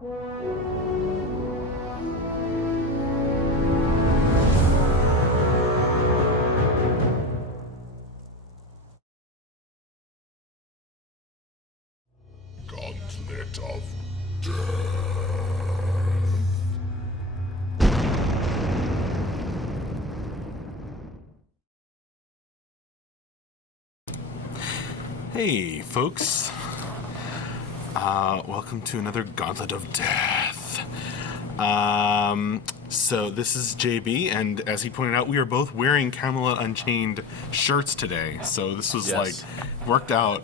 Gauntlet of Death. Hey, folks. Welcome to another Gauntlet of Death. So this is JB, and as he pointed out, we are both wearing Camelot Unchained shirts today. So this was worked out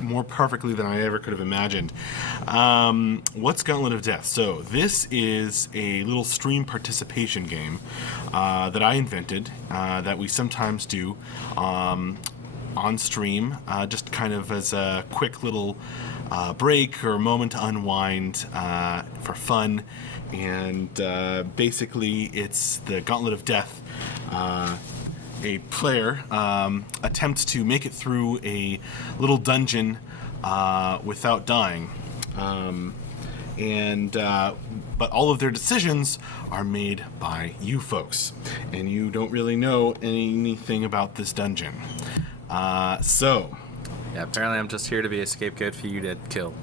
more perfectly than I ever could have imagined. What's Gauntlet of Death? So this is a little stream participation game that I invented that we sometimes do on stream, just kind of as a quick little break or moment to unwind for fun. And basically it's the Gauntlet of Death. A player attempts to make it through a little dungeon without dying. But all of their decisions are made by you folks, and you don't really know anything about this dungeon. Yeah, apparently I'm just here to be a scapegoat for you to kill.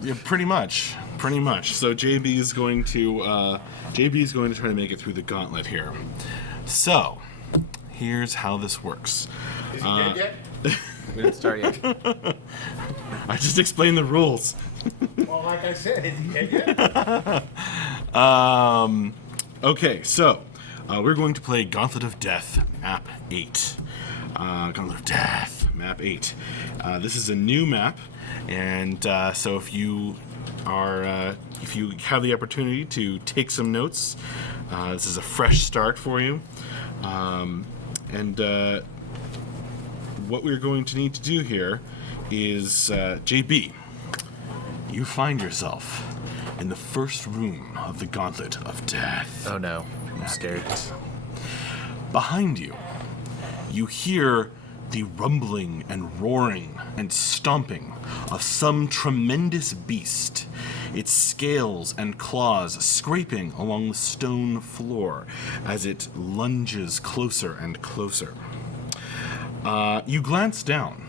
Yeah, pretty much. So JB is going to try to make it through the gauntlet here. So here's how this works. Is he dead yet? We didn't start yet. I just explained the rules. Well, like I said, is he dead yet? Okay, so we're going to play Gauntlet of Death, Map 8. Gauntlet of Death, Map 8. This is a new map, and so if you have the opportunity to take some notes, this is a fresh start for you. What we're going to need to do here is, JB, you find yourself in the first room of the Gauntlet of Death. Oh no, I'm scared. Behind you, you hear the rumbling and roaring and stomping of some tremendous beast, its scales and claws scraping along the stone floor as it lunges closer and closer. You glance down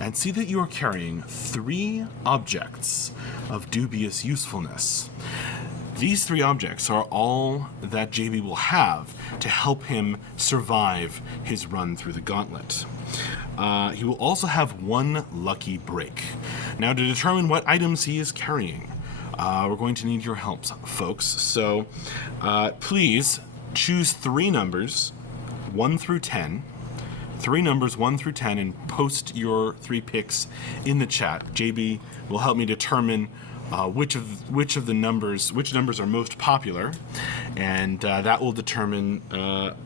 and see that you are carrying 3 objects of dubious usefulness. These 3 objects are all that JB will have to help him survive his run through the gauntlet. He will also have 1 lucky break. Now, to determine what items he is carrying, we're going to need your help, folks. So please choose 3 numbers, 1 through 10. 3 numbers, 1 through 10, and post your 3 picks in the chat. JB will help me determine which numbers are most popular, and that will determine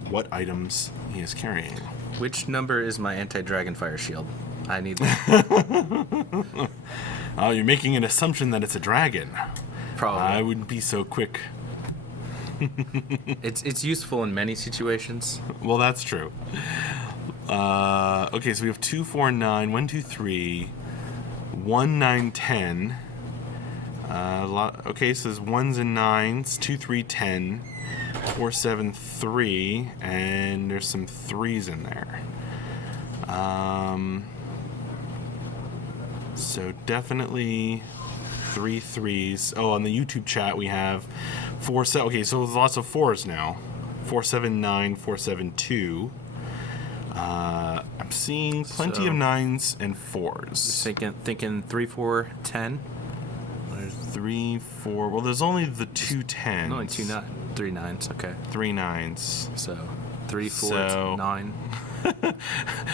what items he is carrying. Which number is my anti-dragon fire shield? I need that. Oh, you're making an assumption that it's a dragon. Probably. I wouldn't be so quick. It's useful in many situations. Well, that's true. Okay, so we have 2, 4, 9, 1, 2, 3, 1, 9, 10. Okay, so there's 1s and 9s, 2, 3, 10, 4, 7, 3, and there's some 3s in there. So definitely 3 3s. Oh, on the YouTube chat we have 4, 7. Okay, so there's lots of 4s now. 4, 7, 9, 4, 7, 2. I'm seeing plenty of 9s and 4s. Thinking 3, 4, 10. There's 3, 4. Well, there's only the 2 10s. Only 3 9s. Okay. 3 9s. So 3, 4, 9.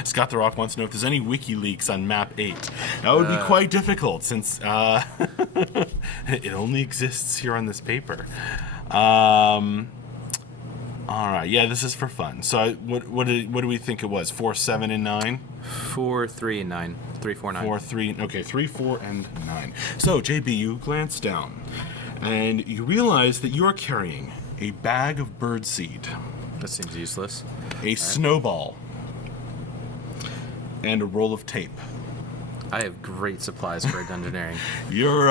Scott the Rock wants to know if there's any WikiLeaks on Map 8. That would be quite difficult since it only exists here on this paper. All right, yeah, this is for fun. So what do we think it was? 4, 7, and 9? 4, 3, and 9. 3, 4, 9. 4, 3. Okay, 3, 4, and 9. So JB, you glance down, and you realize that you are carrying a bag of birdseed. That seems useless. A snowball. And a roll of tape. I have great supplies for dungeoneering. You're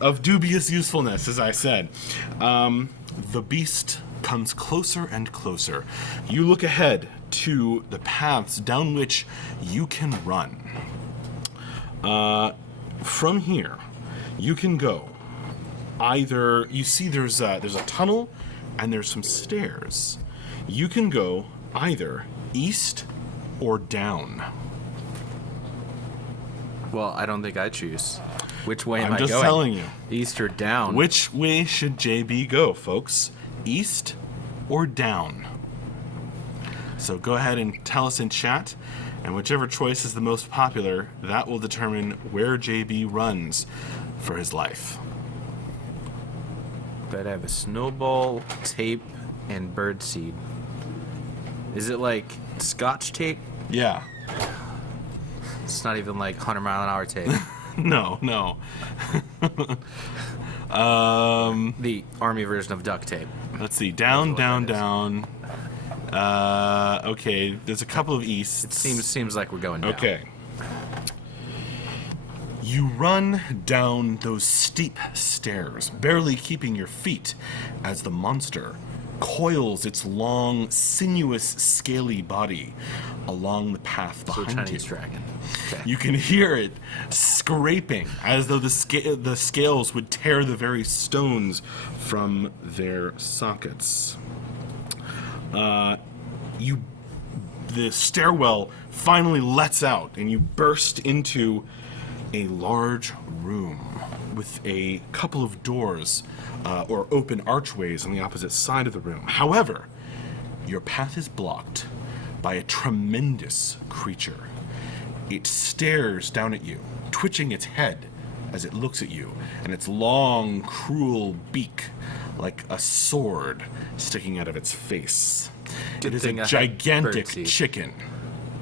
of dubious usefulness, as I said. The beast comes closer and closer. You look ahead to the paths down which you can run. From here, you can go either. You see, there's a tunnel, and there's some stairs. You can go either east or down. Well, I don't think I choose. Which way am I I'm just going? telling you. East or down? Which way should JB go, folks? East or down? So go ahead and tell us in chat, and whichever choice is the most popular, that will determine where JB runs for his life. But I have a snowball, tape, and birdseed. Is it like Scotch tape? Yeah. It's not even like 100-mile-an-hour tape. No. The army version of duct tape. Let's see. Down, That's what down, down. Okay, there's a couple of easts. It seems like we're going down. Okay. You run down those steep stairs, barely keeping your feet, as the monster coils its long, sinuous, scaly body along the path So behind Chinese you. dragon. Okay. You can hear it scraping, as though the scales would tear the very stones from their sockets. The stairwell finally lets out, and you burst into a large room with a couple of doors or open archways on the opposite side of the room. However, your path is blocked by a tremendous creature. It stares down at you, twitching its head as it looks at you, and its long, cruel beak like a sword sticking out of its face. Good It is thing I a have gigantic birdseed. chicken.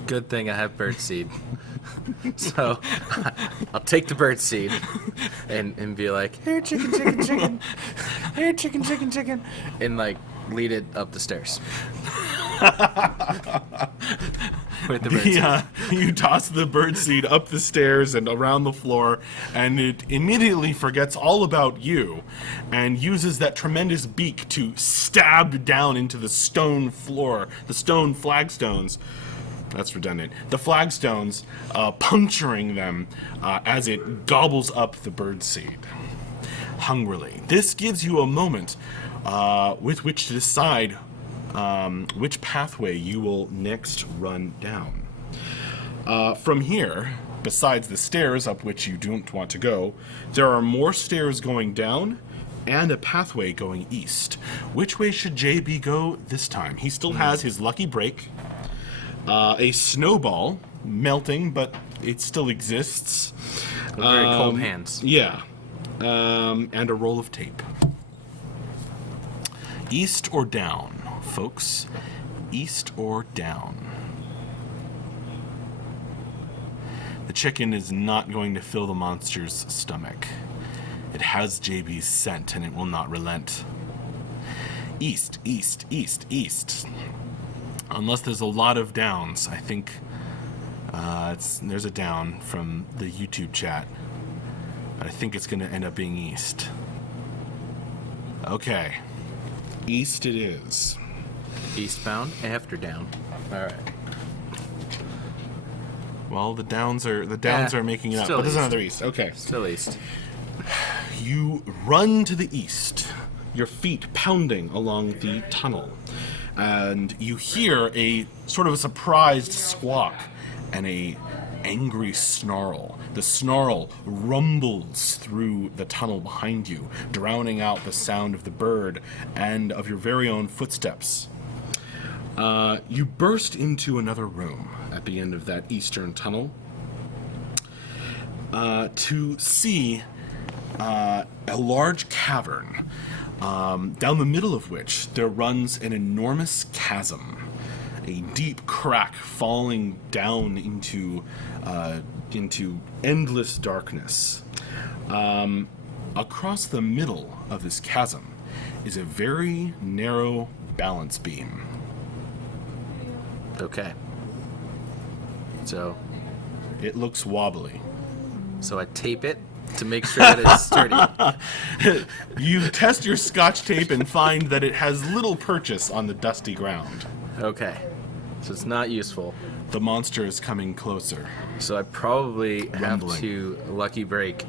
Good thing I have birdseed. So I'll take the birdseed and be like, here, chicken, chicken, chicken. Here, chicken, chicken, chicken. And like lead it up the stairs. With the birdseed. You toss the birdseed up the stairs and around the floor, and it immediately forgets all about you and uses that tremendous beak to stab down into the stone floor, the stone flagstones. That's redundant. The flagstones, puncturing them as it gobbles up the birdseed hungrily. This gives you a moment with which to decide which pathway you will next run down. From here, besides the stairs up which you don't want to go, there are more stairs going down and a pathway going east. Which way should JB go this time? He still has his lucky break. A snowball melting, but it still exists. Very cold hands. Yeah. And a roll of tape. East or down, folks? East or down? The chicken is not going to fill the monster's stomach. It has JB's scent, and it will not relent. East, east, east, east. Unless there's a lot of downs. I think there's a down from the YouTube chat. But I think it's going to end up being east. Okay. East it is. Eastbound after down. All right. Well, the downs are making it up. still But there's east. another east. Okay. Still east. You run to the east, your feet pounding along the tunnel. And you hear a sort of a surprised squawk and a angry snarl. The snarl rumbles through the tunnel behind you, drowning out the sound of the bird and of your very own footsteps. You burst into another room at the end of that eastern tunnel to see a large cavern, down the middle of which there runs an enormous chasm, a deep crack falling down into endless darkness. Across the middle of this chasm is a very narrow balance beam. Okay. So It looks wobbly. So I tape it to make sure that it's sturdy. You test your scotch tape and find that it has little purchase on the dusty ground. Okay. So it's not useful. The monster is coming closer. So I probably have Rumbling. to lucky break,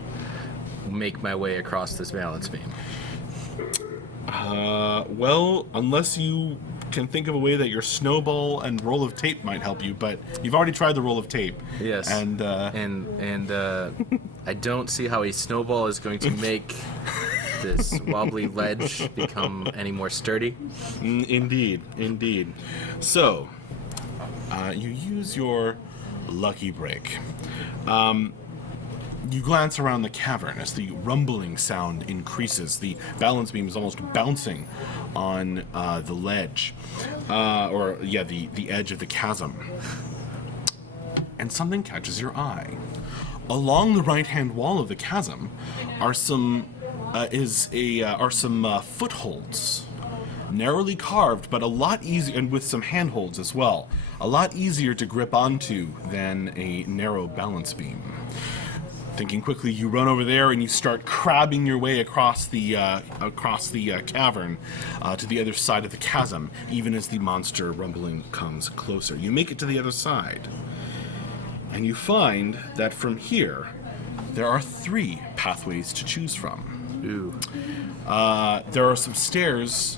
make my way across this balance beam. Well, unless you can think of a way that your snowball and roll of tape might help you, but you've already tried the roll of tape. Yes. And I don't see how a snowball is going to make this wobbly ledge become any more sturdy. Indeed. So, you use your lucky break. You glance around the cavern as the rumbling sound increases. The balance beam is almost bouncing on the ledge, the edge of the chasm. And something catches your eye. Along the right-hand wall of the chasm are some footholds, narrowly carved, but a lot easier, and with some handholds as well. A lot easier to grip onto than a narrow balance beam. Thinking quickly, you run over there and you start crabbing your way across the cavern to the other side of the chasm, even as the monster rumbling comes closer. You make it to the other side, and you find that from here, there are 3 pathways to choose from. Ooh. There are some stairs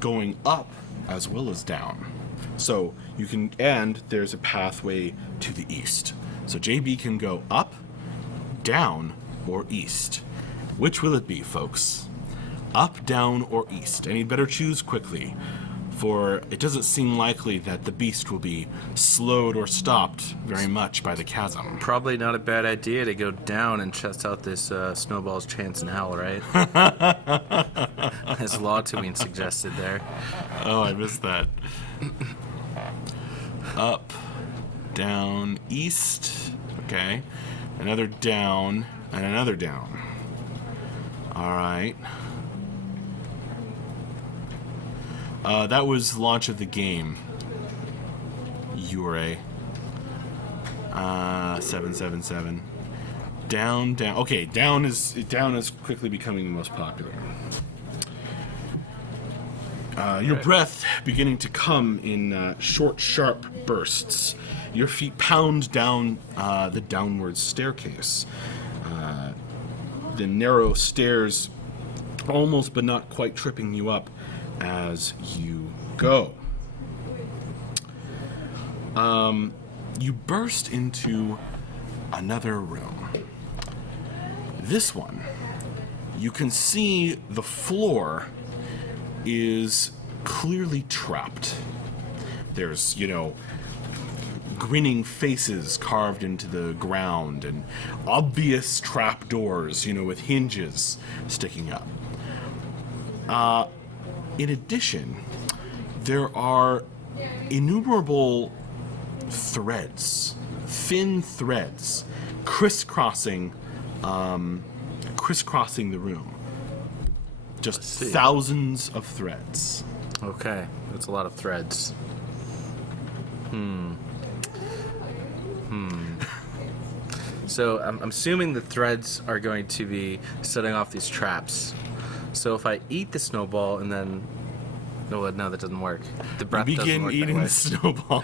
going up as well as down. So and there's a pathway to the east. So JB can go up, down, or east. Which will it be, folks? Up, down, or east? And he'd better choose quickly, for it doesn't seem likely that the beast will be slowed or stopped very much by the chasm. Probably not a bad idea to go down and test out this snowball's chance in hell, right? As Lawtween suggested there. Oh, I missed that. Up, down, east. Okay. Another down, and another down. All right. That was launch of the game. Ure. 777. Down. Okay, down is quickly becoming the most popular. Your breath beginning to come in short, sharp bursts. Your feet pound down the downward staircase. The narrow stairs almost but not quite tripping you up as you go. You burst into another room. This one, you can see the floor is clearly trapped. There's, grinning faces carved into the ground and obvious trapdoors, with hinges sticking up. In addition, there are innumerable threads, thin threads, crisscrossing the room. Just thousands of threads. Okay, that's a lot of threads. So I'm assuming the threads are going to be setting off these traps. So if I eat the snowball and then... No, that doesn't work. The breath doesn't Begin work eating the snowball.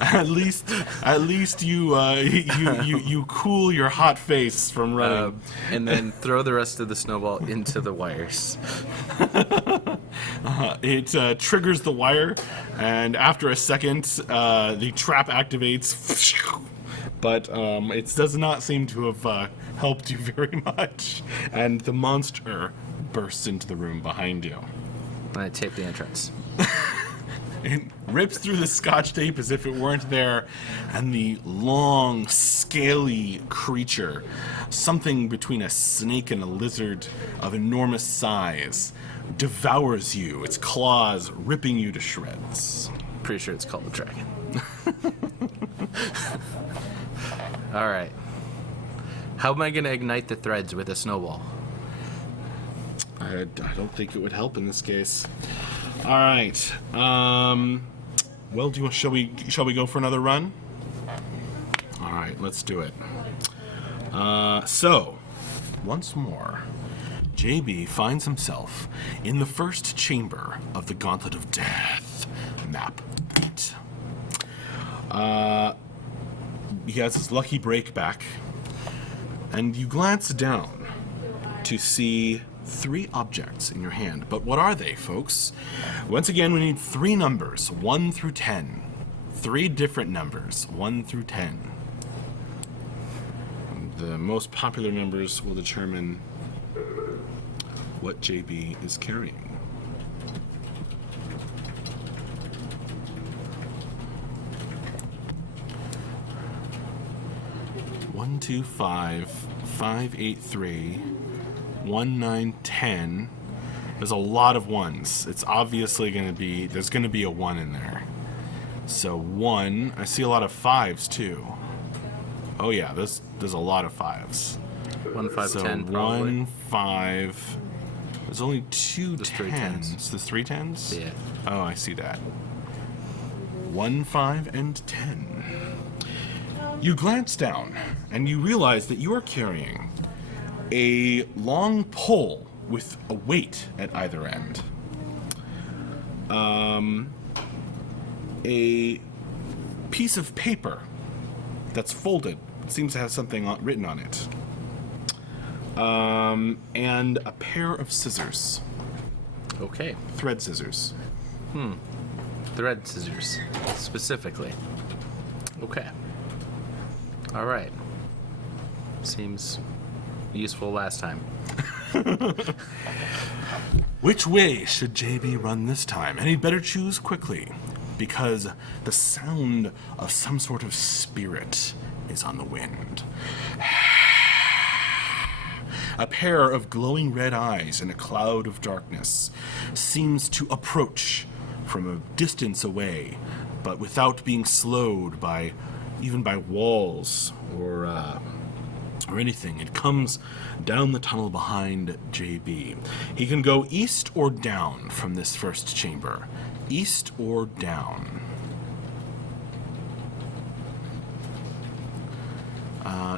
At least you cool your hot face from running. And then throw the rest of the snowball into the wires. It triggers the wire, and after a second, the trap activates. But it does not seem to have helped you very much, and the monster bursts into the room behind you. And I tape the entrance. It rips through the scotch tape as if it weren't there, and the long, scaly creature, something between a snake and a lizard of enormous size, devours you, its claws ripping you to shreds. Pretty sure it's called the dragon. All right. How am I going to ignite the threads with a snowball? I don't think it would help in this case. All right. Well, shall we go for another run? All right, let's do it. So, once more, JB finds himself in the first chamber of the Gauntlet of Death, map 8. He has his lucky break back, and you glance down to see 3 objects in your hand. But what are they, folks? Once again, we need 3 numbers, 1 through 10. 3 different numbers, 1 through 10. The most popular numbers will determine what JB is carrying. 1, 2, 5, 5, 8, 3, 1, 9, 10. There's a lot of ones. It's obviously going to be, there's going to be a 1 in there. So 1, I see a lot of 5s too. Oh yeah, there's a lot of 5s. 1, 5, So 10 probably. 1, 5. There's only 2 There's 3 10s. There's 3 10s? Yeah. Oh, I see that. 1, 5, and 10. You glance down, and you realize that you are carrying a long pole with a weight at either end. A piece of paper that's folded. It seems to have something written on it. And a pair of scissors. Okay. Thread scissors. Thread scissors, specifically. Okay. All right. Seems useful last time. Which way should JB run this time? And he'd better choose quickly, because the sound of some sort of spirit is on the wind. A pair of glowing red eyes in a cloud of darkness seems to approach from a distance away, but without being slowed by even by walls or anything. It comes down the tunnel behind JB. He can go east or down from this first chamber. East or down.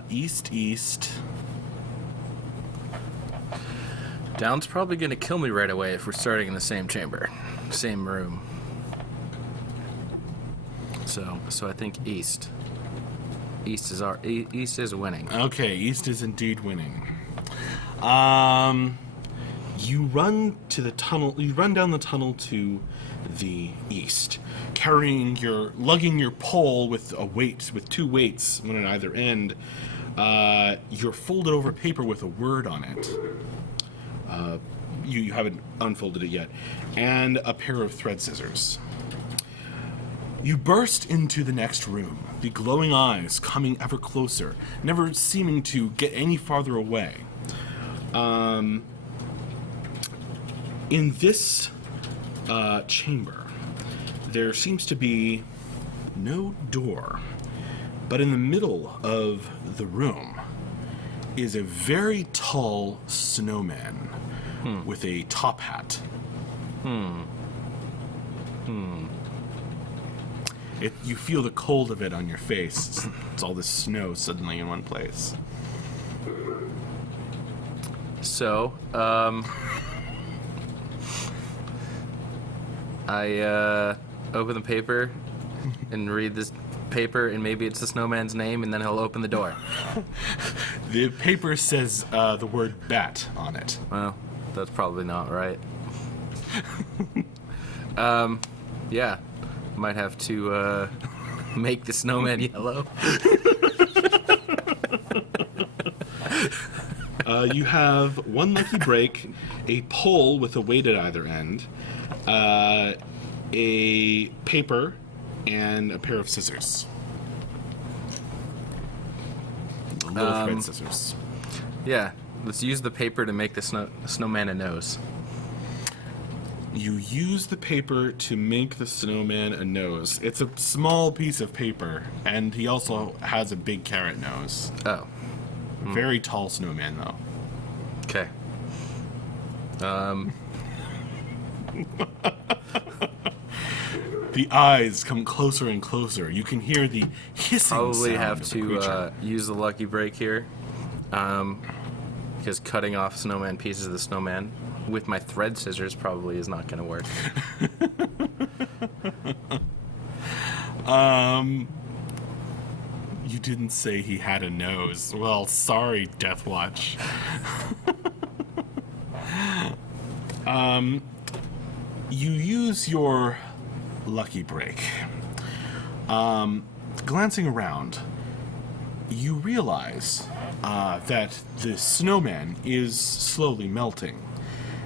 East. Down's probably gonna kill me right away if we're starting in the same chamber, same room. So I think east. East is winning. Okay, east is indeed winning. You run to the tunnel. You run down the tunnel to the east, lugging your pole with a weight, with 2 weights, one at either end. Your folded over paper with a word on it. You haven't unfolded it yet, and a pair of thread scissors. You burst into the next room, the glowing eyes coming ever closer, never seeming to get any farther away. In this chamber, there seems to be no door, but in the middle of the room is a very tall snowman with a top hat. You feel the cold of it on your face. It's all this snow suddenly in one place. So, I open the paper and read this paper, and maybe it's the snowman's name, and then he'll open the door. The paper says the word bat on it. Well, that's probably not right. Yeah, might have to make the snowman yellow. You have 1 lucky break, a pole with a weight at either end, a paper, and a pair of scissors. Little thread scissors. Yeah, let's use the paper to make the snowman a nose. You use the paper to make the snowman a nose. It's a small piece of paper, and he also has a big carrot nose. Oh, Very tall snowman, though. okay. The eyes come closer and closer. You can hear the hissing Probably sound have of the creature. to use the lucky break here, because cutting off snowman pieces of the snowman with my thread scissors probably is not going to work. You didn't say he had a nose. Well, sorry, Deathwatch. You use your lucky break. Glancing around, you realize that the snowman is slowly melting,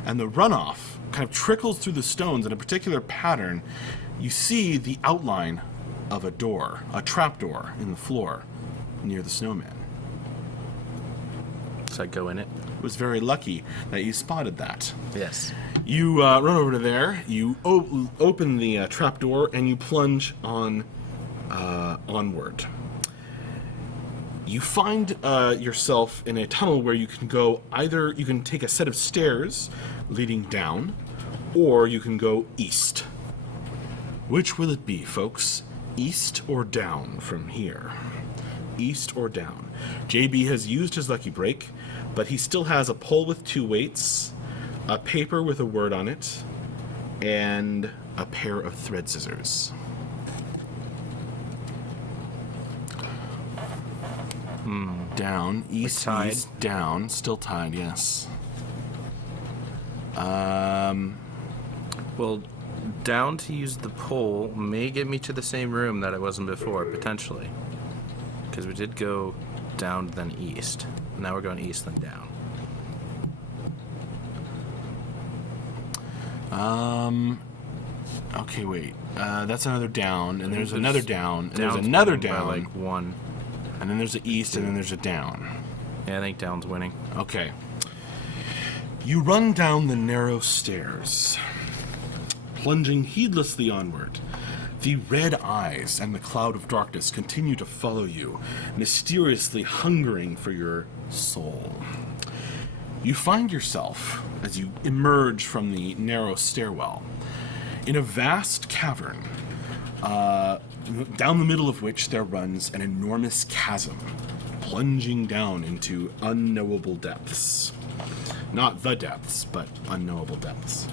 and the runoff kind of trickles through the stones in a particular pattern. You see the outline of a door, a trapdoor in the floor near the snowman. So I go in it. It was very lucky that you spotted that. Yes. You run over to there, you open the trapdoor, and you plunge onward. You find yourself in a tunnel where you can go either, you can take a set of stairs leading down, or you can go east. Which will it be, folks? East or down from here? East or down? JB has used his lucky break, but he still has a pole with 2 weights, a paper with a word on it, and a pair of thread scissors. Down, east, tied? east, down. Still tied, yes. Well, down to use the pole may get me to the same room that I was in before, potentially. Because we did go down, then east. Now we're going east, then down. Okay, wait. That's another down, and there's There's another down, and there's Down's another winning by, down, like 1. and then there's a east, and then there's a down. Yeah, I think down's winning. Okay. You run down the narrow stairs, plunging heedlessly onward. The red eyes and the cloud of darkness continue to follow you, mysteriously hungering for your soul. You find yourself, as you emerge from the narrow stairwell, in a vast cavern, down the middle of which there runs an enormous chasm, plunging down into unknowable depths. Not the depths, but unknowable depths.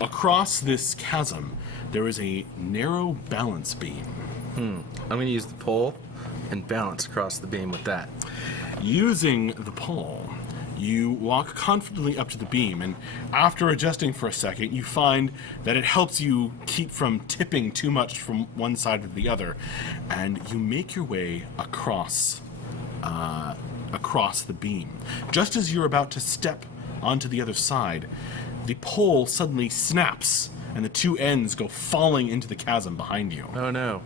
Across this chasm, there is a narrow balance beam. I'm going to use the pole and balance across the beam with that. Using the pole, you walk confidently up to the beam, and after adjusting for a second, you find that it helps you keep from tipping too much from one side to the other, and you make your way across the beam. Just as you're about to step onto the other side, the pole suddenly snaps, and the 2 ends go falling into the chasm behind you. Oh no.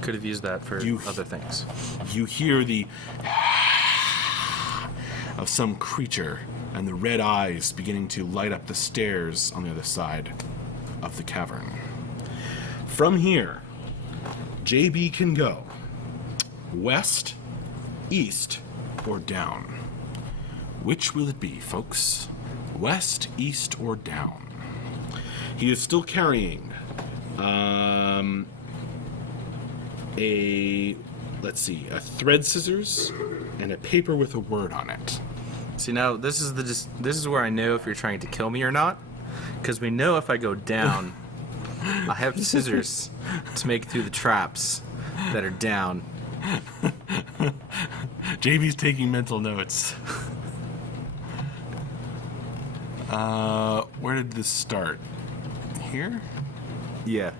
Could have used that for other things. You hear the of some creature, and the red eyes beginning to light up the stairs on the other side of the cavern. From here, JB can go west, east, or down. Which will it be, folks? West, east, or down? He is still carrying a thread scissors and a paper with a word on it. See, now this is where I know if you're trying to kill me or not, because we know if I go down, I have scissors to make it through the traps that are down. JB's taking mental notes. Where did this start? Here? Yeah.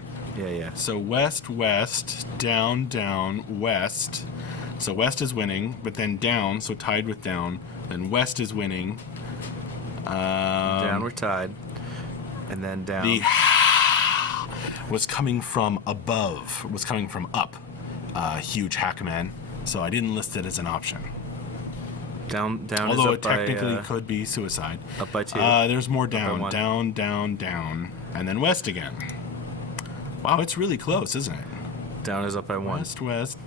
So west, west, down, down, west. So west is winning, but then down, so tied with down. Then west is winning. Down we're tied, and then down. The was coming from above, was coming from up. Huge hackman. So I didn't list it as an option. Down Although is it up technically by, could be suicide. up by 2. There's more down, one. down, down, down, and then west again. Wow, it's really close, isn't it? Down is up by 1. West, west,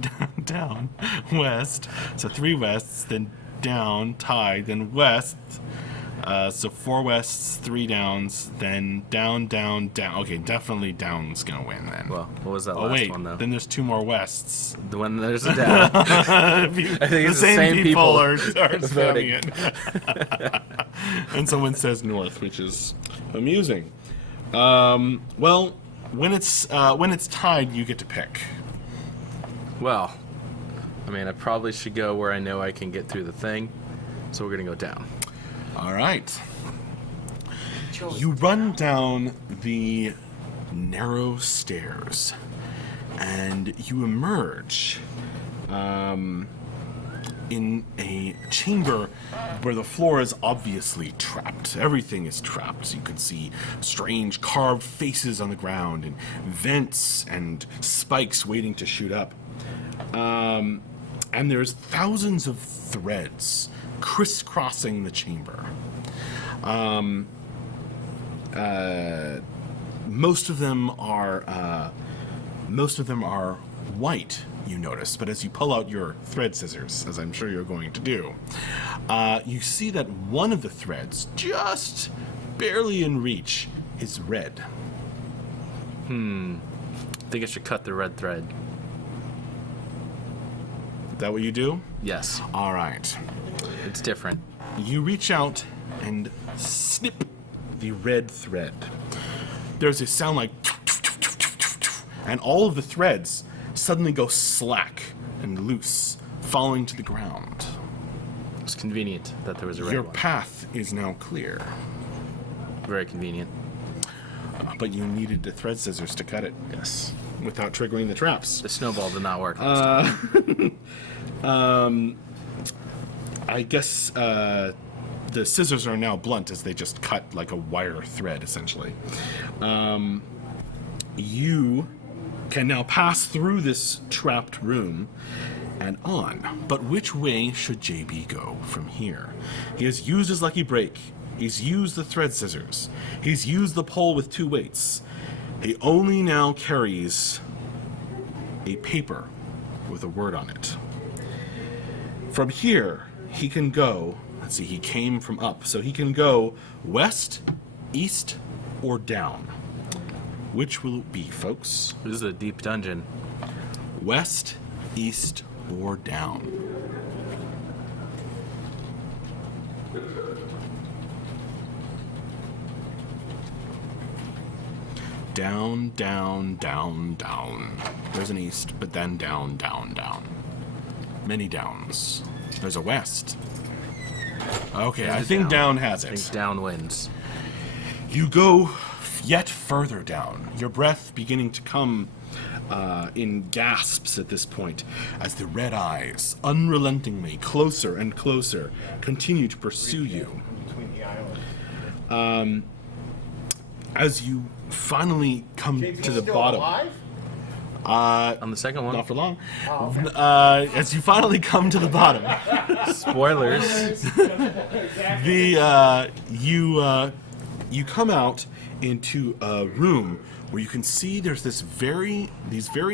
down, west. So 3 wests, then down, tied, then west. So 4 wests, 3 downs, then down, down, down. Okay, definitely down's gonna win then. Well, what was that oh last wait, one though? then there's 2 more wests. The one there's a down. I think it's the same people are spamming voting. it. And someone says north, which is amusing. Well, when it's tied, you get to pick. Well, I mean, I probably should go where I know I can get through the thing. So we're gonna go down. All right. You run down the narrow stairs, and you emerge in a chamber where the floor is obviously trapped. Everything is trapped. You can see strange carved faces on the ground and vents and spikes waiting to shoot up. And there's thousands of threads crisscrossing the chamber. Most of them are white, you notice, but as you pull out your thread scissors, as I'm sure you're going to do, you see that one of the threads, just barely in reach, is red. I think I should cut the red thread. Is that what you do? Yes, All right. it's different. You reach out and snip the red thread. There's a sound like, and all of the threads suddenly go slack and loose, falling to the ground. It's convenient that there was a red Your one. path is now clear, Very convenient. but you needed the thread scissors to cut it Yes. without triggering the traps. The snowball did not work. I guess the scissors are now blunt as they just cut like a wire thread, essentially. You can now pass through this trapped room and on. But which way should JB go from here? He has used his lucky break. He's used the thread scissors. He's used the pole with 2 weights. He only now carries a paper with a word on it. From here, he can go, let's see, he came from up, so he can go west, east, or down. Which will it be, folks? This is a deep dungeon. West, east, or down? Down, down, down, down. There's an east, but then down, down, down. Many downs. There's a west. Okay, I think down has I it. think down wins. You go yet further down, your breath beginning to come in gasps at this point, as the red eyes, unrelentingly, closer and closer, continue to pursue you. Between the islands. As you finally come JB's to the still bottom. alive? On the second one, Not for long. Oh, okay. As you finally come to the bottom, spoilers. you come out into a room where you can see there's these very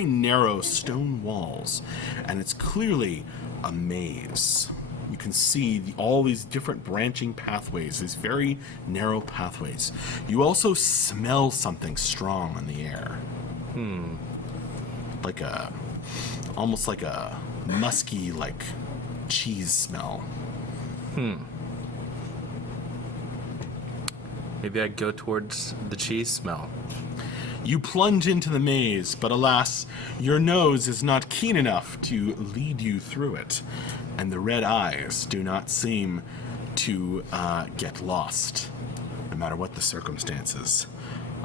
narrow stone walls, and it's clearly a maze. You can see all these different branching pathways, these very narrow pathways. You also smell something strong in the air. Almost like a musky, like cheese smell. Maybe I'd go towards the cheese smell. You plunge into the maze, but alas, your nose is not keen enough to lead you through it, and the red eyes do not seem to get lost, no matter what the circumstances.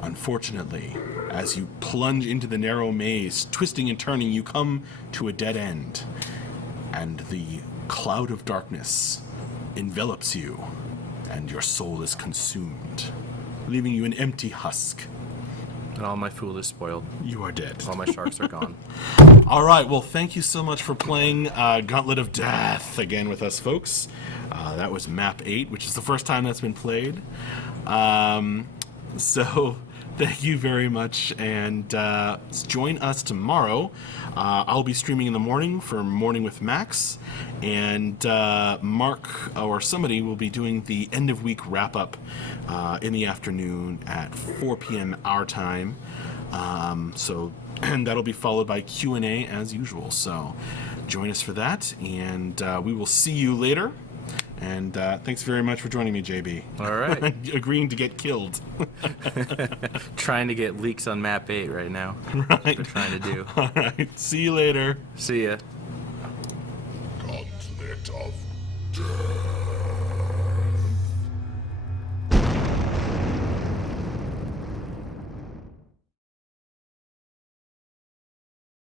Unfortunately, as you plunge into the narrow maze, twisting and turning, you come to a dead end, and the cloud of darkness envelops you, and your soul is consumed, leaving you an empty husk. And all my food is spoiled. You are dead. All my sharks are gone. All right, well, thank you so much for playing Gauntlet of Death again with us, folks. That was map 8, which is the first time that's been played. So Thank you very much, and join us tomorrow. I'll be streaming in the morning for Morning with Max, and Mark or somebody will be doing the end of week wrap up in the afternoon at 4 p.m. our time. And that'll be followed by Q&A as usual. So join us for that, and we will see you later. And thanks very much for joining me, JB. All right. Agreeing to get killed. Trying to get leaks on map 8 right now. Right. That's what we're trying to do. All right. See you later. See ya. Gauntlet of Death.